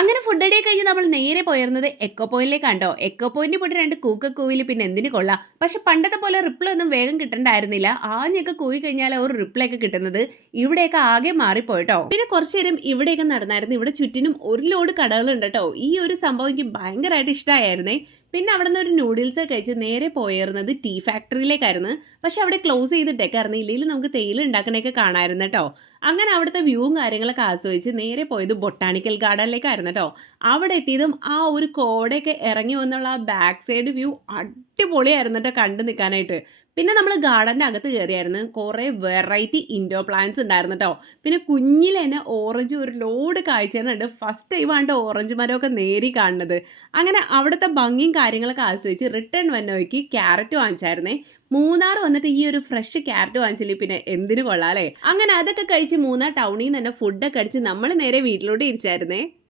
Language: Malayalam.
അങ്ങനെ ഫുഡ് അടിയൊക്കെ കഴിഞ്ഞ് നമ്മൾ നേരെ പോയിരുന്നത് എക്കോ പോയിന്റിലേക്കാണ്ടോ. എക്കോ പോയിന്റ് പോയിട്ട് 2 കൂവില് പിന്നെ എന്തിന് കൊള്ളാം. പക്ഷെ പണ്ടത്തെ പോലെ റിപ്ലൈ ഒന്നും വേഗം കിട്ടണ്ടായിരുന്നില്ല. ആഞ്ഞൊക്കെ കൂവി കഴിഞ്ഞാൽ ഒരു റിപ്ലൈ ഒക്കെ കിട്ടുന്നത്. ഇവിടെയൊക്കെ ആകെ മാറിപ്പോയിട്ടോ. പിന്നെ കുറച്ചു നേരം ഇവിടെയൊക്കെ നടന്നായിരുന്നു. ഇവിടെ ചുറ്റിനും ഒരു ലോഡ് കടകളുണ്ട് കേട്ടോ. ഈ ഒരു സംഭവം എനിക്ക് ഭയങ്കരമായിട്ട് ഇഷ്ടമായിരുന്നേ. പിന്നെ അവിടെ നിന്ന് ഒരു നൂഡിൽസ് കഴിച്ച് നേരെ പോയിരുന്നത് ടീ ഫാക്ടറിയിലേക്കായിരുന്നു. പക്ഷെ അവിടെ ക്ലോസ് ചെയ്തിട്ടേക്കായിരുന്നു. ഇല്ലെങ്കിൽ നമുക്ക് തേയില ഉണ്ടാക്കണേക്കെ കാണാമായിരുന്നു കേട്ടോ. അങ്ങനെ അവിടുത്തെ വ്യൂവും കാര്യങ്ങളൊക്കെ ആസ്വദിച്ച് നേരെ പോയത് ബൊട്ടാണിക്കൽ ഗാർഡനിലേക്കായിരുന്നു കേട്ടോ. അവിടെ എത്തിയതും ആ ഒരു കോടയൊക്കെ ഇറങ്ങി വന്നുള്ള ആ ബാക്ക് സൈഡ് വ്യൂ അടിപൊളിയായിരുന്നു കേട്ടോ കണ്ടു നിൽക്കാനായിട്ട്. പിന്നെ നമ്മൾ ഗാർഡൻ്റെ അകത്ത് കയറിയായിരുന്നു. കുറേ വെറൈറ്റി ഇൻഡോർ പ്ലാന്റ്സ് ഉണ്ടായിരുന്നു കേട്ടോ. പിന്നെ കുഞ്ഞിൽ തന്നെ ഓറഞ്ച് ഒരു ലോഡ് കാഴ്ചകളുണ്ട്. ഫസ്റ്റ് ടൈമാണ് ഓറഞ്ച് മരമൊക്കെ നേരി കാണുന്നത്. അങ്ങനെ അവിടുത്തെ ഭംഗിയും കാര്യങ്ങളൊക്കെ ആസ്വദിച്ച് റിട്ടേൺ വന്ന വഴിക്ക് ക്യാരറ്റ് വാങ്ങിച്ചായിരുന്നേ. മൂന്നാർ വന്നിട്ട് ഈ ഒരു ഫ്രഷ് ക്യാരറ്റ് വാങ്ങിച്ചില്ലേ പിന്നെ എന്തിനു കൊള്ളാം അല്ലേ. അങ്ങനെ അതൊക്കെ കഴിച്ച് മൂന്നാർ ടൗണിൽ നിന്ന് തന്നെ ഫുഡൊക്കെ അടിച്ച് നമ്മൾ നേരെ വീട്ടിലോട്ട് ഇരിച്ചായിരുന്നേ.